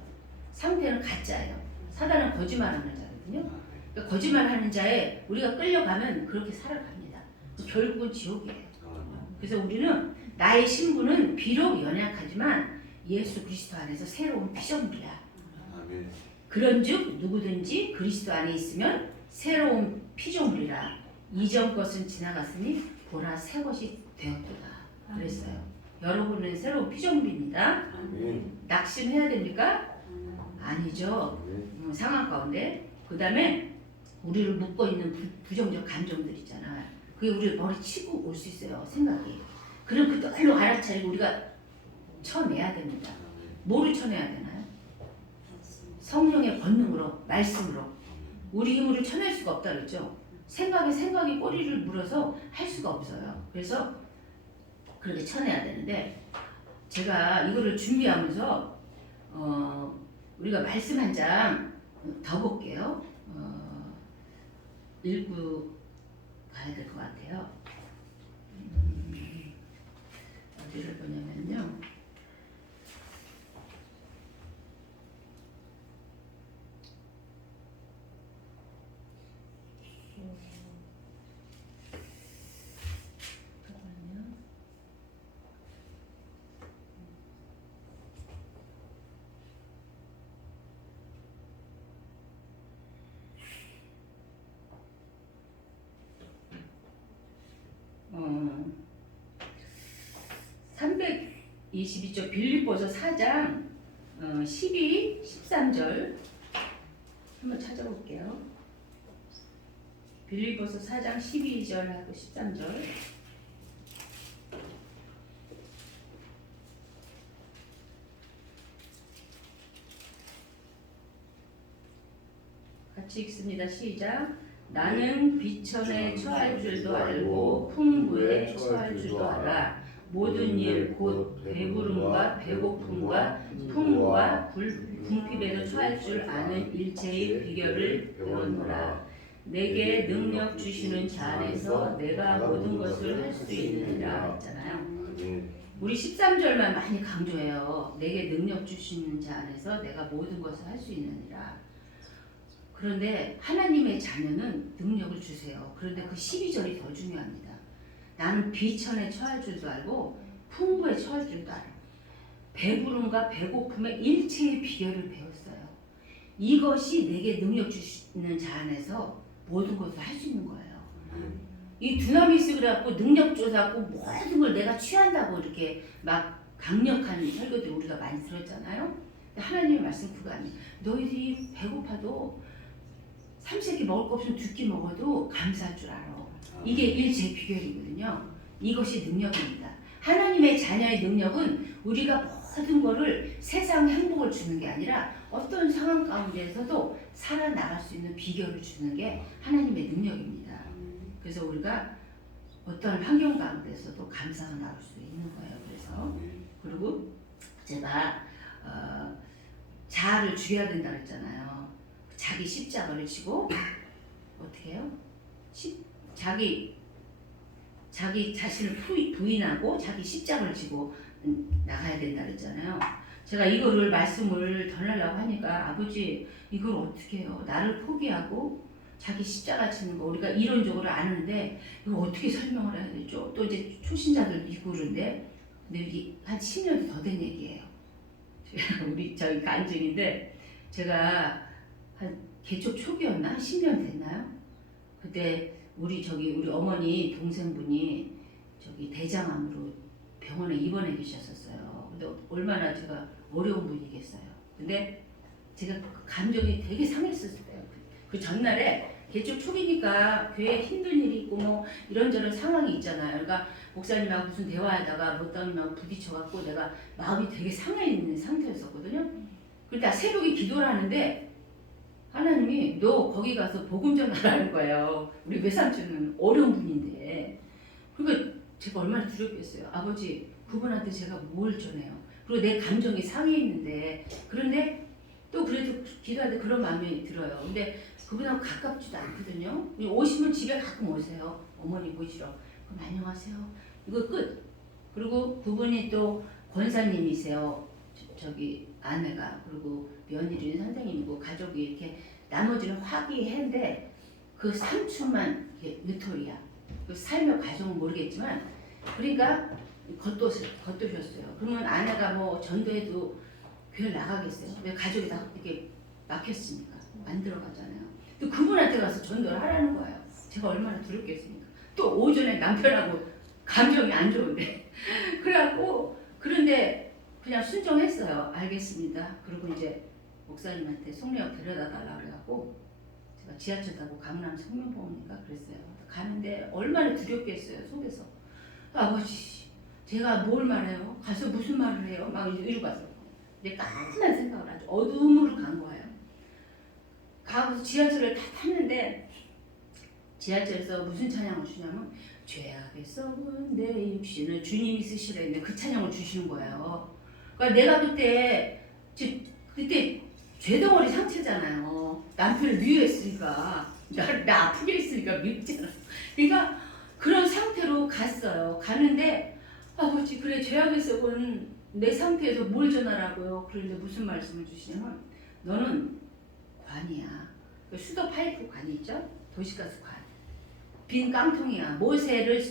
상태는 가짜예요. 사단은 거짓말하는 자거든요. 아멘. 그러니까 거짓말하는 자에 우리가 끌려가면 그렇게 살아갑니다. 결국은 지옥이에요. 아멘. 그래서 우리는 나의 신분은 비록 연약하지만 예수 그리스도 안에서 새로운 피조물이야. 아멘. 그런즉 누구든지 그리스도 안에 있으면 새로운 피조물이라. 이전 것은 지나갔으니 보라 새 것이 되었도다. 그랬어요. 여러분은 새로운 피조물입니다. 아멘. 낙심해야 됩니까? 아니죠. 아멘. 상황 가운데. 그 다음에 우리를 묶고 있는 부정적 감정들 있잖아요. 그게 우리 머리 치고 올 수 있어요. 생각이. 그럼 그걸로 알아차리고 우리가 쳐내야 됩니다. 뭐를 쳐내야 되나요? 성령의 권능으로, 말씀으로. 우리 힘으로 쳐낼 수가 없다 그랬죠. 생각이 꼬리를 물어서 할 수가 없어요. 그래서 그렇게 쳐내야 되는데 제가 이거를 준비하면서 우리가 말씀 한 장 더 볼게요. 읽고 가야 될 것 같아요. 어디를 보냐면요. 어, 322쪽 빌립보서 4장 12, 13절 한번 찾아볼게요. 빌립보서 4장 12절하고 13절 같이 읽습니다. 시작. 나는 비천에 처할 줄도 알고 풍부에 처할 줄도 알아. 모든 일 곧 배부름과 배고픔과 풍부와 궁핍에도 처할 줄 아는 일체의 비결을 배웠노라. 내게 능력 주시는 자 안에서 내가 모든 것을 할 수 있느니라 했잖아요. 우리 13절만 많이 강조해요. 내게 능력 주시는 자 안에서 내가 모든 것을 할 수 있느니라. 그런데 하나님의 자녀는 능력을 주세요. 그런데 그 12절이 더 중요합니다. 나는 비천에 처할 줄도 알고 풍부에 처할 줄도 알아. 배부름과 배고픔의 일체의 비결을 배웠어요. 이것이 내게 능력 주시는 자 안에서 모든 것을 할 수 있는 거예요. 이 두나미스 그래갖고 능력 줘갖고 모든 걸 내가 취한다고 이렇게 막 강력한 설교들 우리가 많이 들었잖아요. 하나님의 말씀 그거 아니에요. 너희들이 배고파도 삼시세끼 먹을 거 없으면 두 끼 먹어도 감사할 줄 알아. 이게 일체의 비결이거든요. 이것이 능력입니다. 하나님의 자녀의 능력은 우리가 모든 거를 세상 행복을 주는 게 아니라 어떤 상황 가운데에서도 살아나갈 수 있는 비결을 주는 게 하나님의 능력입니다. 그래서 우리가 어떤 환경 가운데서도 감사가 나올 수 있는 거예요. 그래서 그리고 제가 자아를 죽여야 된다 그랬잖아요. 자기 십자가를 지고 어떻게 해요? 자기 자신을 부인하고 자기 십자가를 지고 나가야 된다 그랬잖아요. 제가 이거를 말씀을 전하려고 하니까 아버지 이걸 어떻게 해요? 나를 포기하고 자기 십자가 지는 거 우리가 이론적으로 아는데 이거 어떻게 설명을 해야 되죠? 또 이제 초신자들 있고 그런데 근데 이게 한 10년 더 된 얘기예요. 우리 저희 간증인데 제가 한 개초 초기였나? 10년 됐나요? 그때 우리 어머니 동생분이 대장암으로 병원에 입원해 계셨었어요. 근데 얼마나 제가 어려운 분이겠어요. 근데 제가 그 감정이 되게 상했었어요. 그 전날에 개초 초기니까 교회에 힘든 일이 있고 뭐 이런저런 상황이 있잖아요. 그러니까 목사님하고 무슨 대화하다가 목사님하고 부딪혀갖고 내가 마음이 되게 상해 있는 상태였었거든요. 그러니까 새벽에 기도를 하는데 하나님이 너 거기 가서 복음 전하라는 거예요. 우리 외삼촌은 어려운 분인데. 그러니까 제가 얼마나 두렵겠어요. 아버지 그분한테 제가 뭘 전해요. 그리고 내 감정이 상해 있는데 그런데 또 그래도 기도하는데 그런 마음이 들어요. 근데 그분하고 가깝지도 않거든요. 오시면 집에 가끔 오세요. 어머니 보시러. 그럼 안녕하세요. 이거 끝. 그리고 그분이 또 권사님이세요. 저기 아내가. 그리고 며느리는 선생님이고 가족이 이렇게 나머지는 화기애애인데 그 삼촌만 이렇게 유토리아. 그 삶의 과정은 모르겠지만 그러니까 겉도셨어요. 그러면 아내가 뭐 전도해도 교회 나가겠어요? 왜 가족이 다 이렇게 막혔으니까 안 들어가잖아요. 또 그분한테 가서 전도를 하라는 거예요. 제가 얼마나 두렵겠습니까? 또 오전에 남편하고 감정이 안 좋은데 그래갖고 그런데 그냥 순종했어요. 알겠습니다. 그리고 이제 목사님한테 송내역 데려다 달라 그래갖고 제가 지하철 타고 강남 성명보험인가 그랬어요. 가는데 얼마나 두렵겠어요. 속에서 아버지 제가 뭘 말해요? 가서 무슨 말을 해요? 막 이러고 갔어요. 근데 까만 생각을 아주 어둠으로 간 거예요. 가서 지하철을 다 탔는데 지하철에서 무슨 찬양을 주냐면 죄악에 썩은 내 육신을 주님이 쓰시라 했는데 그 찬양을 주시는 거예요. 그러니까 내가 그때 죄덩어리 상처잖아요. 남편을 미워했으니까 나 아프게 했으니까 미웠잖아. 그러니까 그런 상태로 갔어요. 가는데 아버지 그래 죄악에 썩은 내 상태에서 뭘 전하라고요? 그런데 무슨 말씀을 주시냐면 너는 관이야. 그 수도 파이프 관이 있죠? 도시가스 관. 빈 깡통이야. 모세를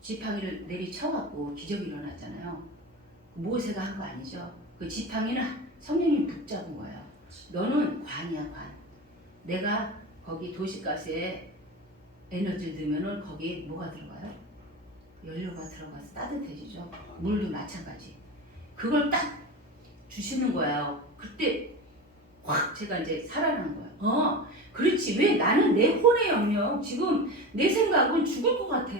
지팡이를 내리쳐갖고 기적이 일어났잖아요. 모세가 한 거 아니죠. 그 지팡이는 성령님이 붙잡은 거예요. 너는 관이야 관. 내가 거기 도시가스에 에너지를 넣으면은 거기에 뭐가 들어가요? 연료가 들어가서 따뜻해지죠. 물도 마찬가지. 그걸 딱 주시는 거예요. 그때 확 제가 이제 살아난 거예요. 그렇지. 왜 나는 내 혼의 영역 지금 내 생각은 죽을 것 같아.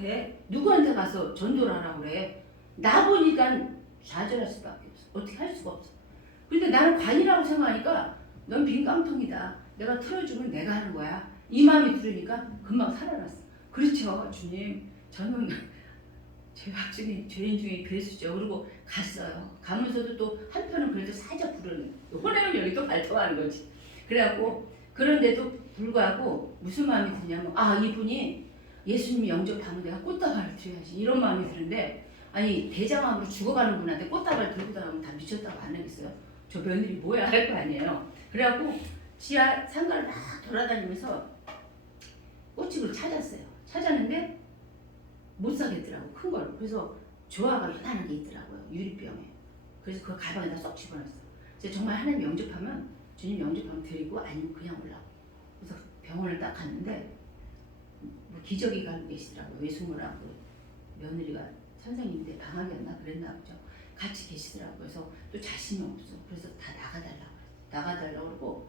누구한테 가서 전도를 하라고 그래. 나 보니까 좌절할 수밖에 없어. 어떻게 할 수가 없어. 근데 나는 관이라고 생각하니까 넌 빈 깡통이다. 내가 틀어주면 내가 하는 거야. 이 마음이 들으니까 금방 살아났어. 그렇죠 주님. 저는 죄인 중에 괴수죠. 그리고 갔어요. 가면서도 또 한편은 그래도 살짝 부르는 혼의 영역이 또 발동하는 거지. 그래갖고 그런데도 불구하고 무슨 마음이 드냐면 이분이 예수님이 영접하면 내가 꽃다발을 드려야지 이런 마음이 드는데 아니 대장암으로 죽어가는 분한테 꽃다발 들고 다니면 다 미쳤다고 안 하겠어요? 저 며느리 뭐야 할 거 아니에요. 그래갖고 지하 상가를 막 돌아다니면서 꽃집을 찾았는데 못 사겠더라고 큰 걸. 그래서 조화가 연하는 게 있더라고요. 유리병에. 그래서 그 가방에다 쏙 집어넣었어. 그래서 정말 하나님 영접하면 주님 영접하면 드리고 아니면 그냥 올라고. 그래서 병원을 딱 갔는데 뭐 기저귀 가지고 계시더라고요. 외숙모라고 며느리가 선생님인데 방학이었나 그랬나 보죠. 같이 계시더라고요. 그래서 또 자신이 없어. 그래서 다 나가달라고 그러고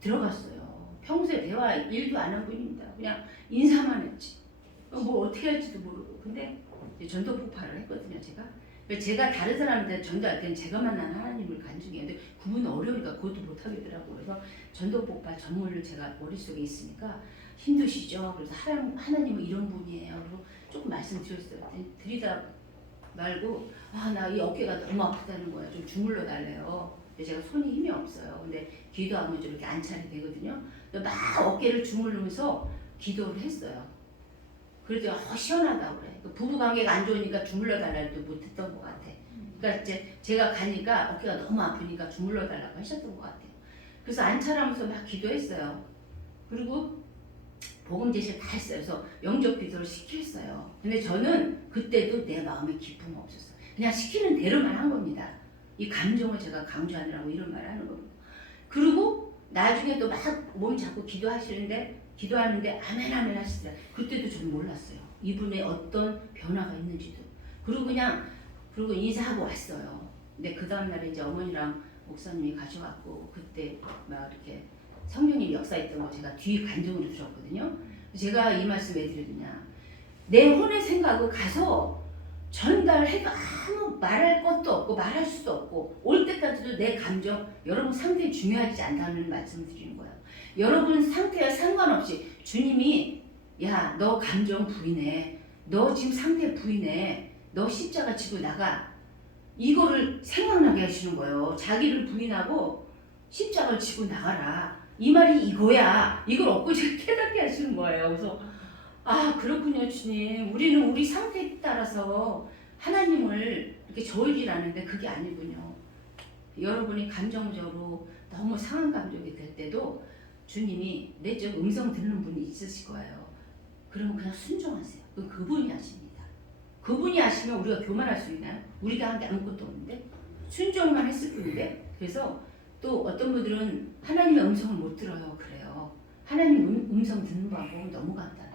들어갔어요. 평소에 대화 일도 안 한 분입니다. 그냥 인사만 했지. 뭐 어떻게 할지도 모르고. 근데 전도 폭발을 했거든요. 제가 다른 사람한테 전도할 때는 제가 만난 하나님을 간증해요. 근데 그분은 어려우니까 그것도 못하겠더라고요. 그래서 전도 폭발 전문을 제가 머릿속에 있으니까 힘드시죠? 그래서 하나님은 이런 분이에요. 그리고 조금 말씀드렸어요. 드리다 말고 나 이 어깨가 너무 아프다는 거예요. 좀 주물러 달래요. 근데 제가 손이 힘이 없어요. 근데 기도하면 좀 이렇게 안찰이 되거든요. 막 어깨를 주물르면서 기도를 했어요. 그래도 시원하다고 그래. 부부관계가 안 좋으니까 주물러 달라도 못했던 것 같아. 그러니까 이제 제가 가니까 어깨가 너무 아프니까 주물러 달라고 하셨던 것 같아요. 그래서 안찰하면서 막 기도했어요. 그리고 복음 제시를 다 했어요. 그래서 영접 기도를 시켰어요. 근데 저는 그때도 내 마음에 기쁨이 없었어요. 그냥 시키는 대로만 한 겁니다. 이 감정을 제가 강조하느라고 이런 말을 하는 겁니다. 그리고 나중에 또 막 몸 잡고 기도하는데 아멘 하시더라고요. 그때도 저는 몰랐어요. 이분의 어떤 변화가 있는지도. 그리고 인사하고 왔어요. 근데 그 다음날에 이제 어머니랑 목사님이 가셔갖고 그때 막 이렇게 성령님 역사했던 거 제가 뒤에 간증으로 들었거든요. 제가 이 말씀 왜 드리느냐. 내 혼의 생각을 가서 전달해도 아무 말할 것도 없고 말할 수도 없고 올 때까지도 내 감정 여러분 상태에 중요하지 않다는 말씀을 드리는 거예요. 여러분 상태와 상관없이 주님이 야 너 감정 부인해. 너 지금 상태 부인해. 너 십자가 지고 나가. 이거를 생각나게 하시는 거예요. 자기를 부인하고 십자가를 지고 나가라. 이 말이 이거야. 이걸 엊그제 깨닫게 하시는 거예요. 그래서 아, 그렇군요, 주님. 우리는 우리 상태에 따라서 하나님을 이렇게 저울질하는데 그게 아니군요. 여러분이 감정적으로 너무 상한 감정이 될 때도 주님이 내적 음성 듣는 분이 있으실 거예요. 그러면 그냥 순종하세요. 그분이 아십니다. 그분이 아시면 우리가 교만할 수 있나요? 우리가 한 게 아무것도 없는데 순종만 했을 뿐인데. 그래서 또 어떤 분들은 하나님의 음성을 못 들어요. 그래요. 하나님 음성 듣는 방법은 너무 간단해요.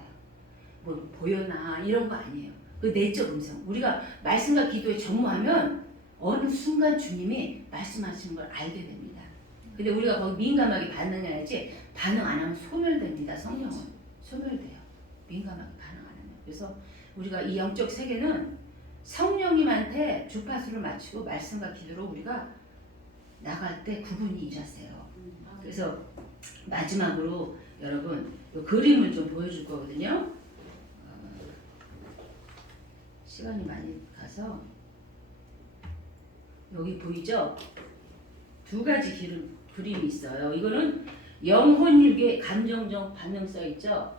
뭐 보여나 이런 거 아니에요. 그 내적 음성. 우리가 말씀과 기도에 전무하면 어느 순간 주님이 말씀하시는 걸 알게 됩니다. 근데 우리가 거기 민감하게 반응해야지, 반응 안 하면 소멸됩니다. 성령은 소멸돼요. 민감하게 반응 안 하면. 그래서 우리가 이 영적 세계는 성령님한테 주파수를 맞추고 말씀과 기도로 우리가 나갈 때 그분이 일하세요. 그래서 마지막으로 여러분 이 그림을 좀 보여줄 거거든요. 시간이 많이 가서 여기 보이죠? 두 가지 그림이 있어요. 이거는 영혼, 육의 감정적 반응성 있죠?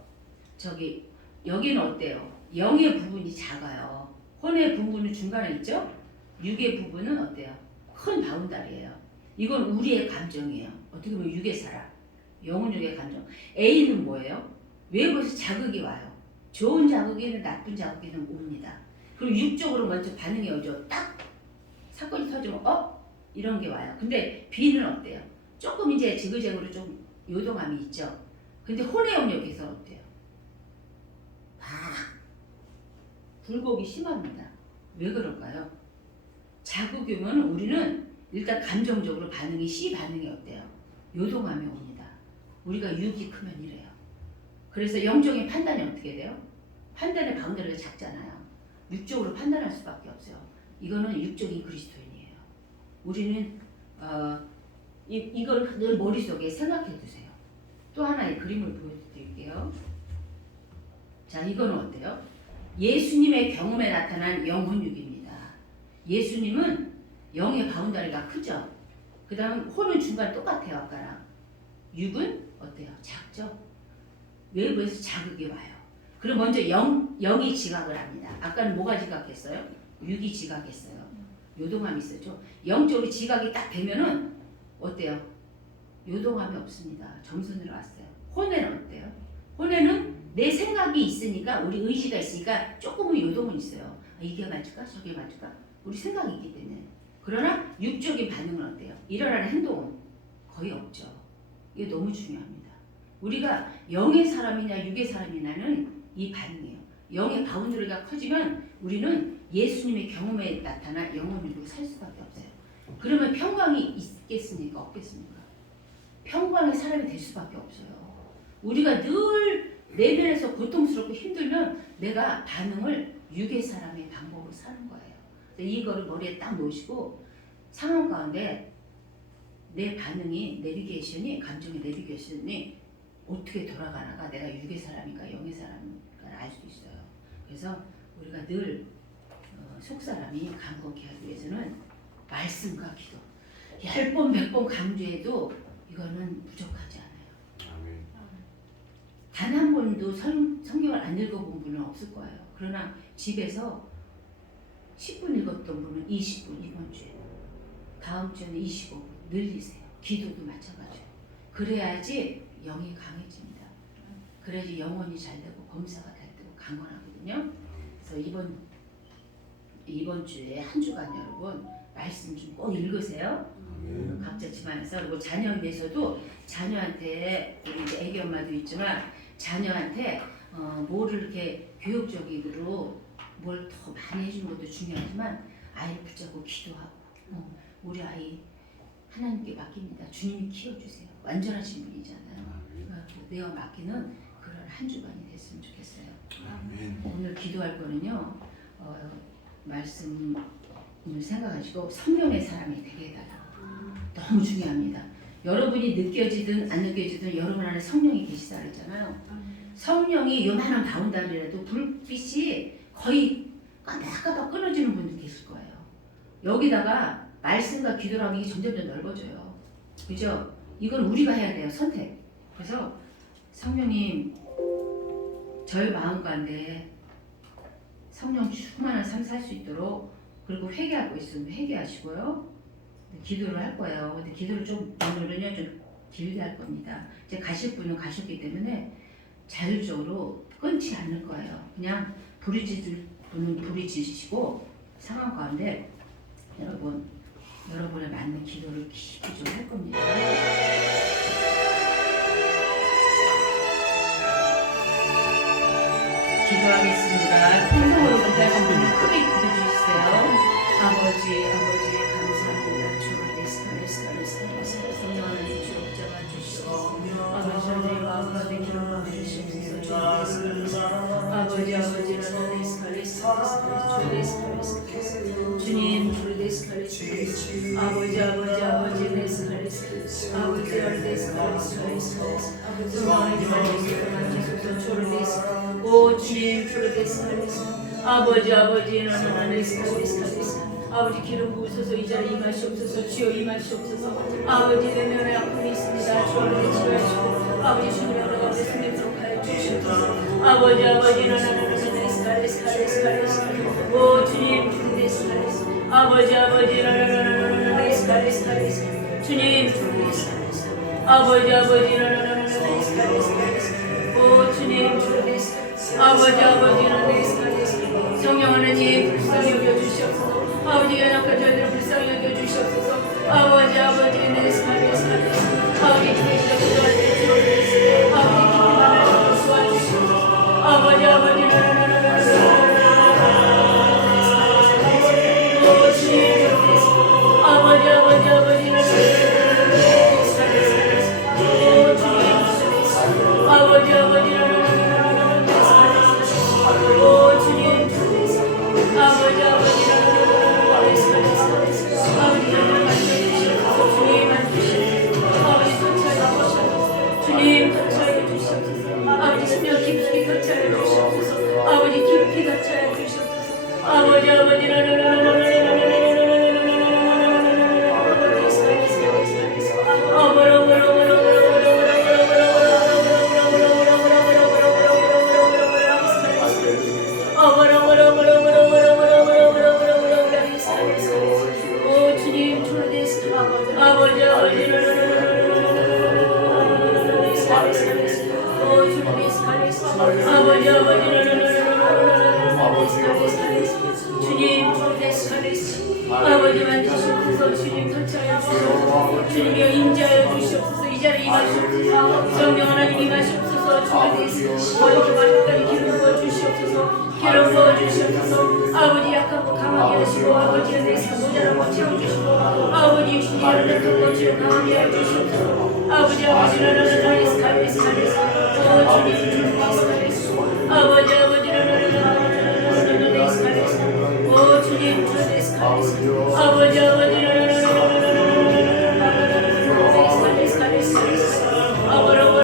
저기 여기는 어때요? 영의 부분이 작아요. 혼의 부분은 중간에 있죠? 육의 부분은 어때요? 큰 바운다리예요. 이건 우리의 감정이에요. 어떻게 보면 육의 사람, 영혼, 육의 감정. A는 뭐예요? 외부에서 자극이 와요. 좋은 자극이든 나쁜 자극이든 옵니다. 그리고 육적으로 먼저 반응이 오죠. 딱 사건이 터지면 이런 게 와요. 근데 B는 어때요? 조금 이제 지그재그로 좀 요동함이 있죠. 근데 혼의 영역에서 어때요? 막 굴곡이 심합니다. 왜 그럴까요? 자극이 오면 우리는 일단 감정적으로 반응이 C 반응이 어때요? 요동함이 옵니다. 우리가 육이 크면 이래요. 그래서 영적인 판단이 어떻게 돼요? 판단의 바운더리가 작잖아요. 육적으로 판단할 수밖에 없어요. 이거는 육적인 그리스도인이에요. 우리는 이걸 늘 머릿속에 생각해 두세요. 또 하나의 그림을 보여드릴게요. 자, 이거는 어때요? 예수님의 경험에 나타난 영혼육입니다. 예수님은 영의 바운다리가 크죠? 그 다음 혼은 중간 똑같아요. 아까랑. 육은 어때요? 작죠? 외부에서 자극이 와요. 그럼 먼저 영이 지각을 합니다. 아까는 뭐가 지각했어요? 육이 지각했어요. 요동함이 있었죠? 영적으로 지각이 딱 되면은 어때요? 요동함이 없습니다. 정선으로 왔어요. 혼에는 어때요? 혼에는 내 생각이 있으니까, 우리 의지가 있으니까 조금은 요동은 있어요. 이게 맞을까? 저게 맞을까? 우리 생각이 있기 때문에. 그러나 육적인 반응은 어때요? 일어나는 행동은 거의 없죠. 이게 너무 중요합니다. 우리가 영의 사람이냐 육의 사람이냐는 이 반응이에요. 영의 바운더리가 커지면 우리는 예수님의 경험에 나타난 영혼으로 살 수밖에 없어요. 그러면 평강이 있겠습니까? 없겠습니까? 평강의 사람이 될 수밖에 없어요. 우리가 늘 내면에서 고통스럽고 힘들면 내가 반응을 육의 사람의 방법으로 사는 거예요. 이거를 머리에 딱 놓으시고 상황 가운데 내 반응이 내비게이션이, 감정의 내비게이션이 어떻게 돌아가나가 내가 육의 사람인가 영의 사람인가 알 수 있어요. 그래서 우리가 늘 속사람이 간곡히 하기 위해서는 말씀과 기도 10번 100번 강조해도 이거는 부족하지 않아요. 단 한 번도 성경을 안 읽어본 분은 없을 거예요. 그러나 집에서 10분 읽었던 분은 20분 이번 주에, 다음 주에는 25분 늘리세요. 기도도 마찬가지예요. 그래야지 영이 강해집니다. 그래야지 영혼이 잘 되고 범사가 잘 되고 강건하거든요. 그래서 이번 주에 한 주간 여러분 말씀 좀 꼭 읽으세요. 각자 집안에서. 그리고 자녀에서도 자녀한테, 우리 이제 애기 엄마도 있지만 자녀한테 뭐를 이렇게 교육적으로 뭘 더 많이 해주는 것도 중요하지만 아이를 붙잡고 기도하고 우리 아이 하나님께 맡깁니다. 주님이 키워주세요. 완전하신 분이잖아요. 그러니까 내가 맡기는 그런 한 주간이 됐으면 좋겠어요. 오늘 기도할 거는요. 말씀을 생각하시고 성령의 사람이 되게 해달라고. 너무 중요합니다. 여러분이 느껴지든 안 느껴지든 여러분 안에 성령이 계시다 그랬잖아요. 성령이 요만한 바운다리라도 불빛이 거의 깜빡깜빡 끊어지는 분도 계실 거예요. 여기다가 말씀과 기도라는 게 점점 넓어져요. 그죠? 이건 우리가 해야 돼요. 선택. 그래서 성령님 저희 마음 가운데 성령 충만한 삶 살 수 있도록 그리고 회개하고 있으면 회개하시고요. 기도를 할 거예요. 근데 기도를 좀 오늘은요 좀 길게 할 겁니다. 이제 가실 분은 가셨기 때문에 자율적으로 끊지 않을 거예요. 그냥 부르짖을 분은 부르짖으시고 상황 가운데 여러분에 맞는 기도를 깊이 좀 할 겁니다. 기도하겠습니다. 통성으로 기도하신 분은 크게 기도해주세요. 아버지 감사합니다. 주가 레스카레스카레스카레스카 성령하는 주 옥자가 주시옵소서. 아버지 저희 마음 가운데 기록하여 주시옵소서. 주 레스카레스카 아버지 레스카레스카레스카 주 레스카레스카 주님 주 레스카레스카 아버지 레스카레스카 아버지 레스카레스카 성령의 기도를 주소서. 주를 레스카 오 주님 주를 레스카레스카 아버지 나는 레스카레스카 아버지 기름 부으소서. 이 자리에 임하시옵소서. 주여 임하시옵소서. 아버지 내 면에 아픔이 있습니다. 주를 치료하시고 아버지 주님의 은혜 가운데 승리토록 하여 주시옵소서. 아버지 나는 레스카레스카 오 주님 주를 레스카레스카 아버지 나는 레스카레스카 주님 주를 레스카레스카 아버지 나는 레스카레스카 오 주님 주를 레스카레스카 아버지 나는 레스카레스카 성령 하나님 불쌍히 여겨주시옵소서. 아버지 연약한 저희들을 불쌍히 여겨주시옵소서. 아버지 레스카레스카 아버지 기도시다 기도할 때 주옵소서. 아버지 기도만 하시고 도와주시옵소서. 아버지 오 주님 아버지 주님 터치하여 주시옵소서. 아버지 수면 깊이 터치하여 주시옵소서. 아버지 깊이 터치하여 주시옵소서. 아버지 아버지만 주시옵소서. 주님 터치하여 주시옵소서. 주님이여 임재하여 주시옵소서. 이 자리에 임하시옵소서. 성령 하나님 임하시옵소서. 주를 대해서 어렵게 마지막까지 기름 부어 주시옵소서. 기름 부어 주시옵소서. 아버지 약한 것 강하게 하시고 아버지의 내에서 모자란 것 채워주시고 아버지 주님을 늙은 것을 강하게 해주시옵소서. 아버지 나는 레스카레스카 오 주님 주를 레스카레스카 아버지 나는 레스카레스카 오 주님 주를 레스카레스카 아버지